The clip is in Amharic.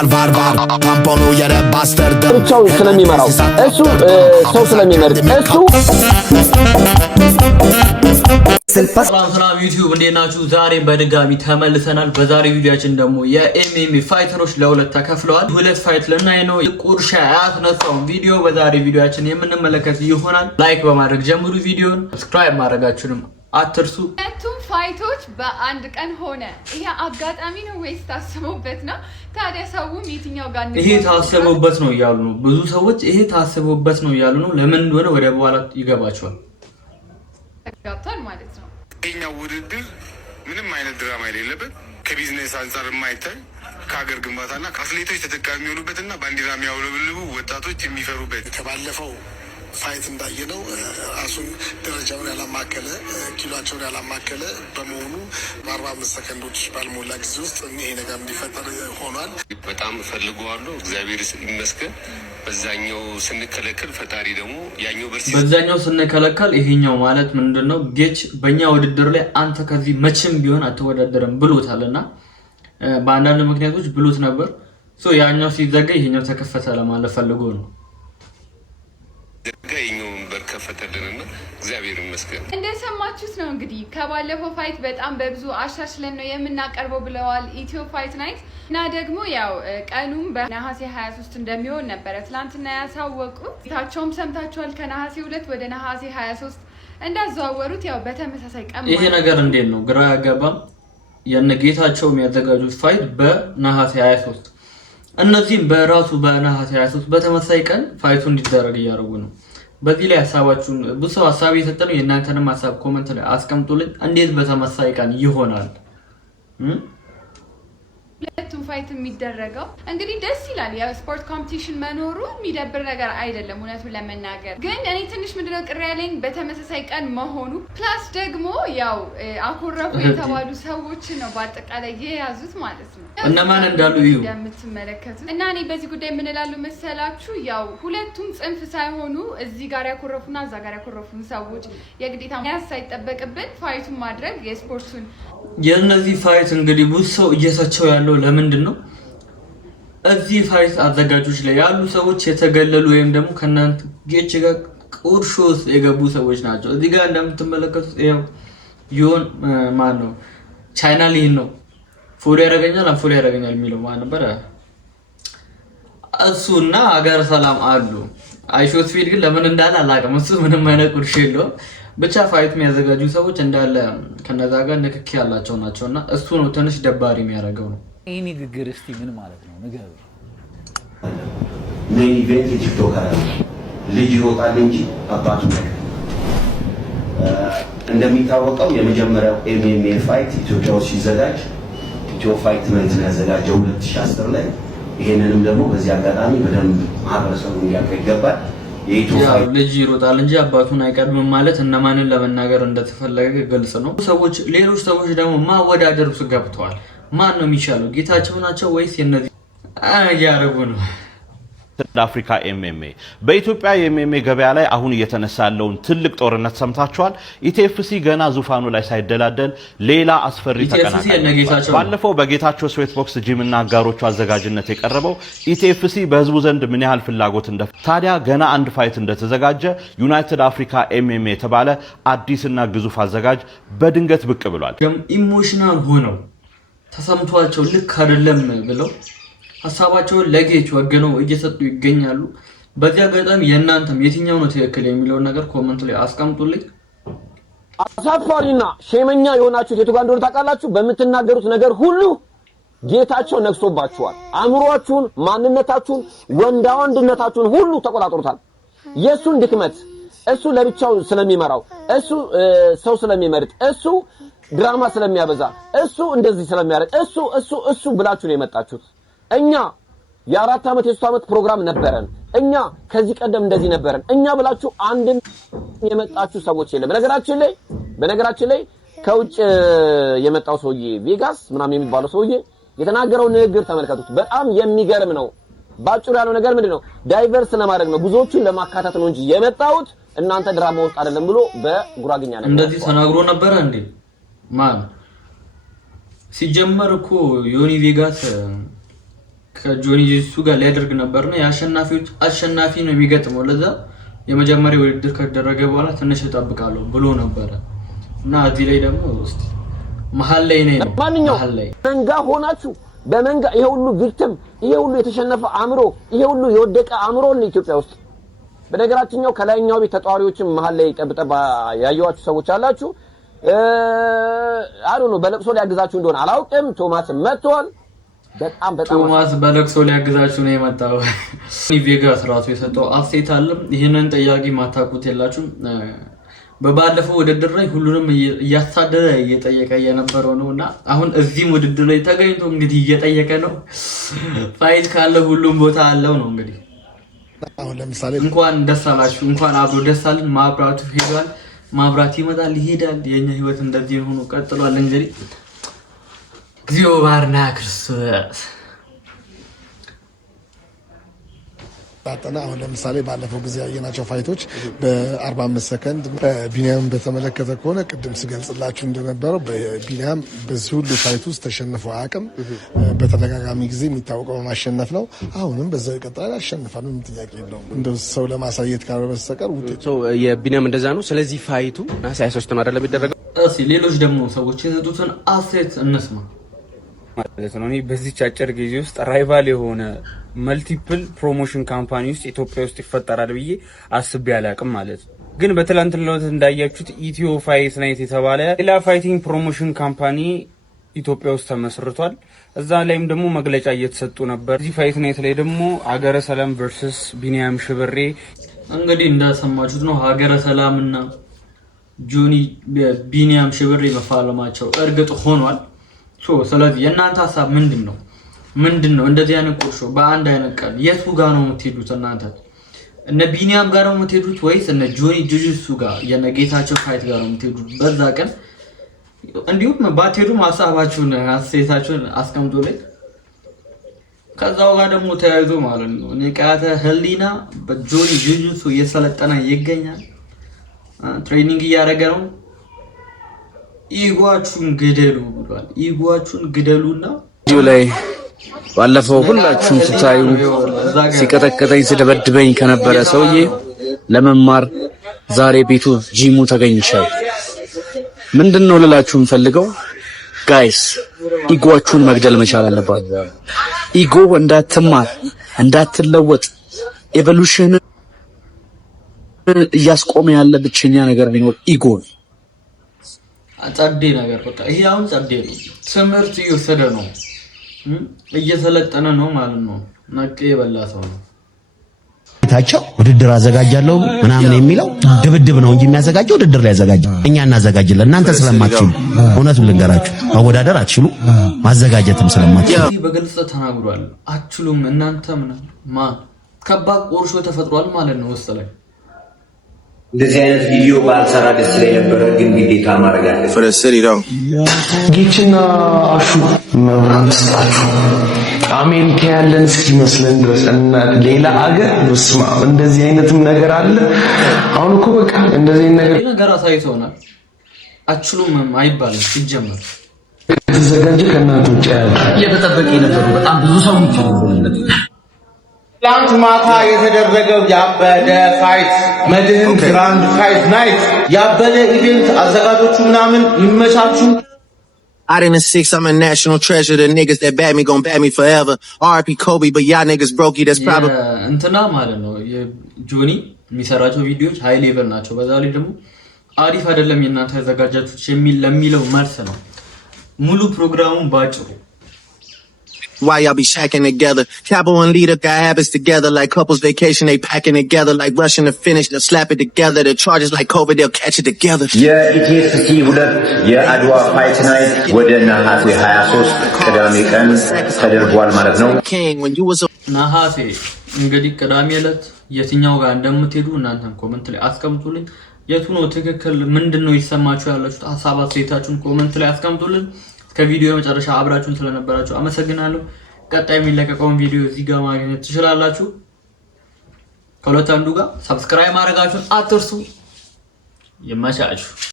barbar tamponu yere bastırdım ብቻውን ስለሚመራው እሱ ሰው ስለሚመርጥ እሱ ሰላም ዩቲዩብ እንዴት ናችሁ? ዛሬ በድጋሚ ተመልሰናል። በዛሬ ቪዲዮአችን ደግሞ የኤምኤምኤ ፋይተሮች ለሁለት ተከፍለዋል። ሁለት ፋይት ልናይ ነው። ቁርሻ ያስነሳውን ቪዲዮ በዛሬ ቪዲዮአችን የምንመለከት ይሆናል። ላይክ በማድረግ ጀምሩ ቪዲዮን፣ ሰብስክራይብ ማድረጋችሁንም አትርሱ። ሁለቱም ፋይቶች በአንድ ቀን ሆነ። ይሄ አጋጣሚ ነው ወይስ ታስቦበት ነው? ታዲያ ሰውም የትኛው ጋር ነው? ይሄ ታስቦበት ነው እያሉ ነው ብዙ ሰዎች። ይሄ ታስቦበት ነው እያሉ ነው። ለምን እንደሆነ ወደ በኋላ ይገባቸዋል። ተጋብቷል ማለት ነው። ይሄኛው ውድድር ምንም አይነት ድራማ የሌለበት ከቢዝነስ አንፃር የማይታይ ከሀገር ግንባታና ከአትሌቶች ተጠቃሚ የሚሆኑበትና ባንዲራ የሚያውለበልቡ ወጣቶች የሚፈሩበት ከባለፈው ፋይት እንዳየነው ራሱን ደረጃውን ያላማከለ ኪሎአቸውን ያላማከለ በመሆኑ በ45 ሰከንዶች ባልሞላ ጊዜ ውስጥ ይሄ ነገር እንዲፈጠር ሆኗል። በጣም ፈልገዋለሁ። እግዚአብሔር ይመስገን። በዛኛው ስንከለከል ፈጣሪ ደግሞ ያኛው በዛኛው ስንከለከል ይሄኛው ማለት ምንድነው? ጌች በእኛ ውድድር ላይ አንተ ከዚህ መቼም ቢሆን አትወዳደርም ብሎታልና በአንዳንድ ምክንያቶች ብሎት ነበር። ያኛው ሲዘጋ ይሄኛው ተከፈተ ለማለት ፈልጎ ነው። ገይኙን በርከፈተልንና እግዚአብሔር ይመስገን። እንደሰማችሁት ነው እንግዲህ ከባለፈው ፋይት በጣም በብዙ አሻሽለን ነው የምናቀርበው ብለዋል ኢትዮ ፋይት ናይት እና ደግሞ ያው ቀኑም በነሐሴ 23 እንደሚሆን ነበር ትላንትና ያሳወቁት። ታቸውም ሰምታችኋል። ከነሐሴ 2 ወደ ነሐሴ 23 እንዳዘዋወሩት ያው በተመሳሳይ ቀን ይሄ ነገር እንዴት ነው ግራ ያጋባም። የነጌታቸው የሚያዘጋጁት ፋይት በነሐሴ 23 እነዚህም በራሱ በነሐሴ 23 በተመሳሳይ ቀን ፋይቱ እንዲደረግ እያደረጉ ነው። በዚህ ላይ ሐሳባችሁን ብዙ ሐሳብ እየሰጠነው የእናንተንም ሐሳብ ኮሜንት ላይ አስቀምጡልኝ። እንዴት በተመሳሳይ ቀን ይሆናል? ሁለቱም ፋይት የሚደረገው እንግዲህ ደስ ይላል። ያው ስፖርት ኮምፒቲሽን መኖሩ የሚደብር ነገር አይደለም እውነቱን ለመናገር። ግን እኔ ትንሽ ምንድነው ቅር ያለኝ በተመሳሳይ ቀን መሆኑ ፕላስ ደግሞ ያው አኮረፉ የተባሉ ሰዎች ነው በአጠቃላይ የያዙት ማለት ነው። እነማን እንዳሉ እዩ እንደምትመለከቱት እና እኔ በዚህ ጉዳይ ምን እላለሁ መሰላችሁ? ያው ሁለቱም ጽንፍ ሳይሆኑ እዚህ ጋር ያኮረፉና እዛ ጋር ያኮረፉን ሰዎች የግዴታ ያስ ሳይጠበቅብን ፋይቱን ማድረግ የስፖርቱን የነዚህ ፋይት እንግዲህ ብዙ ሰው እየሰቸው ያለው ለምንድን ነው? እዚህ ፋይት አዘጋጆች ላይ ያሉ ሰዎች የተገለሉ ወይም ደግሞ ከናንተ ጌች ጋር ቁርሾስ የገቡ ሰዎች ናቸው። እዚህ ጋር እንደምትመለከቱት ይሄው ዮን ማን ነው ቻይና ሊን ነው ፎሎ ያደርገኛል የሚለው ማን ነበር? እሱና ሀገር ሰላም አሉ። አይሾት ፊድ ግን ለምን እንዳለ አላውቅም። እሱ ምንም አይነት ቁርሾ የለውም። ብቻ ፋይት የሚያዘጋጁ ሰዎች እንዳለ ከነዛ ጋር ንክኪ ያላቸው ናቸውና እሱ ነው ትንሽ ደባሪ የሚያደርገው ነው። ይሄ ንግግር እስቲ ምን ማለት ነው? ንገሩ። ሜን ኢቨንት የቲክቶከር ልጅ ይወጣል እንጂ አባቱ ነው። እንደሚታወቀው የመጀመሪያው ኤምኤምኤ ፋይት ኢትዮጵያ ውስጥ ሲዘጋጅ ኢትዮ ፋይት ናይት ያዘጋጀው 2010 ላይ። ይሄንንም ደግሞ በዚህ አጋጣሚ በደንብ ማህበረሰቡ እንዲያውቅ ይገባል። ያው ልጅ ይሮጣል እንጂ አባቱን አይቀድምም ማለት እነማንን ለመናገር እንደተፈለገ ግልጽ ነው። ሌሎች ሰዎች ደግሞ ማወዳደር ውስጥ ገብተዋል። ማን ነው የሚሻለው? ጌታቸው ናቸው ወይስ የነዚህ ያረጉ ነው? አፍሪካ ኤምኤምኤ በኢትዮጵያ የኤምኤምኤ ገበያ ላይ አሁን እየተነሳ ያለውን ትልቅ ጦርነት ሰምታችኋል። ኢቲኤፍሲ ገና ዙፋኑ ላይ ሳይደላደል ሌላ አስፈሪ ተቀናቃኝ ባለፈው በጌታቸው ስዌት ቦክስ ጂም እና አጋሮቹ አዘጋጅነት የቀረበው ኢቲኤፍሲ በህዝቡ ዘንድ ምን ያህል ፍላጎት ታዲያ ገና አንድ ፋይት እንደተዘጋጀ ዩናይትድ አፍሪካ ኤምኤምኤ የተባለ አዲስና ግዙፍ አዘጋጅ በድንገት ብቅ ብሏል። ኢሞሽናል ሆነው ተሰምቷቸው ልክ አይደለም ብለው ሐሳባቸውን ለጌች ወገነው እየሰጡ ይገኛሉ። በዚህ አጋጣሚ የእናንተም የትኛው ነው ትክክል የሚለውን ነገር ኮሜንት ላይ አስቀምጡልኝ። አሳፋሪና ሸመኛ የሆናችሁት የቱ ጋር እንደሆነ ታውቃላችሁ? በምትናገሩት ነገር ሁሉ ጌታቸው ነግሶባችኋል። አእምሮአችሁን፣ ማንነታችሁን፣ ወንዳወንድነታችሁን ሁሉ ተቆጣጥሮታል። የሱን ድክመት እሱ ለብቻው ስለሚመራው እሱ ሰው ስለሚመርጥ እሱ ድራማ ስለሚያበዛ እሱ እንደዚህ ስለሚያደርግ እሱ ብላችሁ ነው የመጣችሁት። እኛ የ4 ዓመት የ3 ዓመት ፕሮግራም ነበረን። እኛ ከዚህ ቀደም እንደዚህ ነበረን። እኛ ብላችሁ አንድን የመጣችሁ ሰዎች የለም። በነገራችን ላይ ከውጭ የመጣው ሰውዬ ቬጋስ ምናምን የሚባለው ሰውዬ የተናገረው ንግግር ተመልከቱት። በጣም የሚገርም ነው። ባጭሩ ያለው ነገር ምንድነው? ዳይቨርስ ለማድረግ ነው፣ ብዙዎችን ለማካተት ነው እንጂ የመጣሁት እናንተ ድራማ ውስጥ አይደለም ብሎ በጉራግኛ ነገር እንደዚህ ተናግሮ ነበር እንዴ? ማን ሲጀመር እኮ ዮኒ ቬጋስ ከጆኒ ጂሱ ጋር ሊያደርግ ነበርና የአሸናፊዎች አሸናፊ ነው የሚገጥመው ለዛ የመጀመሪያው ውድድር ከተደረገ በኋላ ትንሽ ተጠብቃለሁ ብሎ ነበር እና እዚህ ላይ ደግሞ እስቲ መሐል ላይ ነው መሐል ላይ መንጋ ሆናችሁ በመንጋ ይሄ ሁሉ ቪክቲም ይሄ ሁሉ የተሸነፈ አምሮ ይሄ ሁሉ የወደቀ አምሮ ነው ኢትዮጵያ ውስጥ በነገራችኛው ከላይኛው ቤት ተጧሪዎችም መሐል ላይ ጠብጠባ ያያችሁ ሰዎች አላችሁ አሩ ነው በለቅሶ ሊያግዛችሁ እንደሆነ አላውቅም ቶማስ መጥቷል በጣም ቶማስ በለቅሶ ሊያግዛችሁ ነው የመጣው ቬጋስ ራሱ የሰጠው አስተያየት አለ ይሄንን ጥያቄ ማታቁት የላችሁም በባለፈው ውድድር ላይ ሁሉንም እያሳደረ እየጠየቀ የነበረው ነውና አሁን እዚህም ውድድር ላይ ተገኝቶ እንግዲህ እየጠየቀ ነው ፋይት ካለ ሁሉም ቦታ አለው ነው እንግዲህ አሁን ለምሳሌ እንኳን ደስ አላችሁ እንኳን አብሮ ደስ አለን ማብራቱ ሄዷል ማብራት ይመጣል ይሄዳል የኛ ህይወት እንደዚህ ሆኖ ቀጥሏል እንግዲህ እግዚኦ ባርና ክርስቶስ ታጠና አሁን ለምሳሌ ባለፈው ጊዜ ያየናቸው ፋይቶች በ45 ሰከንድ ቢኒያም በተመለከተ ከሆነ ቅድም ስገልጽላችሁ እንደነበረው ቢኒያም በዚህ ሁሉ ፋይት ውስጥ ተሸንፎ አያውቅም በተደጋጋሚ ጊዜ የሚታወቀው በማሸነፍ ነው አሁንም በዛው ይቀጥላል ያሸንፋል ምንም ጥያቄ የለውም እንደው ሰው ለማሳየት ካልሆነ በስተቀር ውጤቱ የቢኒያም እንደዛ ነው ስለዚህ ፋይቱ ናሳ 23 ነው አይደለም የሚደረገው እሺ ሌሎች ደግሞ ሰዎች የሰጡትን አስተያየት እንስማ ማለት ነው እኔ በዚህ አጭር ጊዜ ውስጥ ራይቫል የሆነ መልቲፕል ፕሮሞሽን ካምፓኒ ውስጥ ኢትዮጵያ ውስጥ ይፈጠራል ብዬ አስቤ አላቅም ማለት ነው ግን በትላንትናው ዕለት እንዳያችሁት ኢትዮ ፋይት ናይት የተባለ ሌላ ፋይቲንግ ፕሮሞሽን ካምፓኒ ኢትዮጵያ ውስጥ ተመስርቷል እዛ ላይም ደግሞ መግለጫ እየተሰጡ ነበር እዚህ ፋይት ናይት ላይ ደግሞ ሀገረ ሰላም ቨርሰስ ቢኒያም ሽብሬ እንግዲህ እንደሰማችሁት ነው ሀገረ ሰላምና ጆኒ ቢኒያም ሽብሬ መፋለማቸው እርግጥ ሆኗል ስለዚህ የእናንተ ሐሳብ ምንድነው እንደዚህ አይነት ቁርሾ በአንድ አይነት ቀን የቱ ጋር ነው የምትሄዱት እናንተ እነ ቢኒያም ጋር ነው የምትሄዱት ወይስ እነ ጆኒ ጂጂሱ ጋር የነጌታቸው ፋይት ጋር ነው የምትሄዱት በዛ ቀን እንዲሁም ባትሄዱም ሐሳባችሁን አስተያየታችሁን አስቀምጡልኝ ከዛው ጋር ደግሞ ተያይዞ ማለት ነው ንቃተ ህሊና በጆኒ ጂጂሱ እየሰለጠነ ይገኛል ትሬኒንግ እያደረገ ነው ኢጓቹን ግደሉ ብሏል ኢጓቹን ግደሉና ቪዲዮ ላይ ባለፈው ሁላችሁም ስታዩ ሲቀጠቀጠኝ ሲደበድበኝ ከነበረ ሰውዬ ለመማር ዛሬ ቤቱ ጂሙ ተገኝቻለሁ ምንድነው ልላችሁ ፈልገው ጋይስ ኢጓቹን መግደል መቻል አለባችሁ ኢጎ እንዳትማር እንዳትለወጥ ኤቮሉሽን እያስቆመ ያለ ብቸኛ ነገር ቢኖር ኢጎ አጣዴ ነገር በቃ ይሄ አሁን ጸዴ ነው ትምህርት እየወሰደ ነው እየሰለጠነ ነው ማለት ነው ነቄ የበላሰው ነው ታቸው ውድድር አዘጋጃለሁ ምናምን የሚለው ድብድብ ነው እንጂ የሚያዘጋጀው ውድድር ላይ ያዘጋጀው እኛ እናዘጋጅለን እናንተ ስለማትችሉ እውነቱን ልንገራችሁ ማወዳደር አትችሉ ማዘጋጀትም ስለማትችሉ በግልጽ ተናግሯል አትችሉም እናንተ ማ ከባድ ቁርሾ ተፈጥሯል ማለት ነው ውስጥ ላይ እንደዚህ አይነት ቪዲዮ ባልሰራ ደስ ላይ ነበር ግን ግዴታ ማድረግ አለብኝ for the city though ጌችና አሹ መብራንስታችሁ አሜሪካ ያለን እስኪመስለን ድረስ እና ሌላ አገር በስማ እንደዚህ አይነትም ነገር አለ አሁን እኮ በቃ እንደዚህ ነገር አሳይቶናል አትችሉም አይባልም ሲጀመር ተዘጋጀ ከእናንተ ውጭ ያለ እየተጠበቀ ነበር በጣም ብዙ ሰው ይችላል ትላንት ማታ የተደረገው ያበደ ፋይት መድህን ግራንድ ፋይት ናይት ያበደ ኢቨንት አዘጋጆቹ ምናምን ይመቻቹ I didn't 6 I'm a national treasure the niggas that bad me gon' bad me forever RP Kobe but y'all niggas brokey that's probably እንትና ማለት ነው የጆኒ የሚሰራቸው ቪዲዮዎች ሃይ ሌቨል ናቸው በዛ ላይ ደግሞ አሪፍ አይደለም የእናንተ ያዘጋጃችሁት ለሚለው መልስ ነው ሙሉ ፕሮግራሙን ባጭሩ why y'all be shacking together Capo and Lita got habits together like couples vacation they packing together like rushing to finish they'll slap it together the charges like COVID they'll catch it together የኢቲኤፍሲ 2 የአድዋ ፋይት ናይት ወደ ነሐሴ 23 ቅዳሜ ቀን ተደርጓል ማለት ነው ነሐሴ እንግዲህ ቅዳሜ ዕለት የትኛው ጋር እንደምትሄዱ እናንተም ኮሜንት ላይ አስቀምጡልኝ የቱ ነው ትክክል ምንድነው ይሰማችሁ ያላችሁት ሐሳብ አስተያየታችሁን ኮሜንት ላይ አስቀምጡልኝ ከቪዲዮ መጨረሻ አብራችሁን ስለነበራችሁ አመሰግናለሁ ቀጣይ የሚለቀቀውን ቪዲዮ እዚህ ጋር ማግኘት ትችላላችሁ ከሁለት አንዱ ጋር ሰብስክራይብ ማድረጋችሁን አትርሱ ይመቻችሁ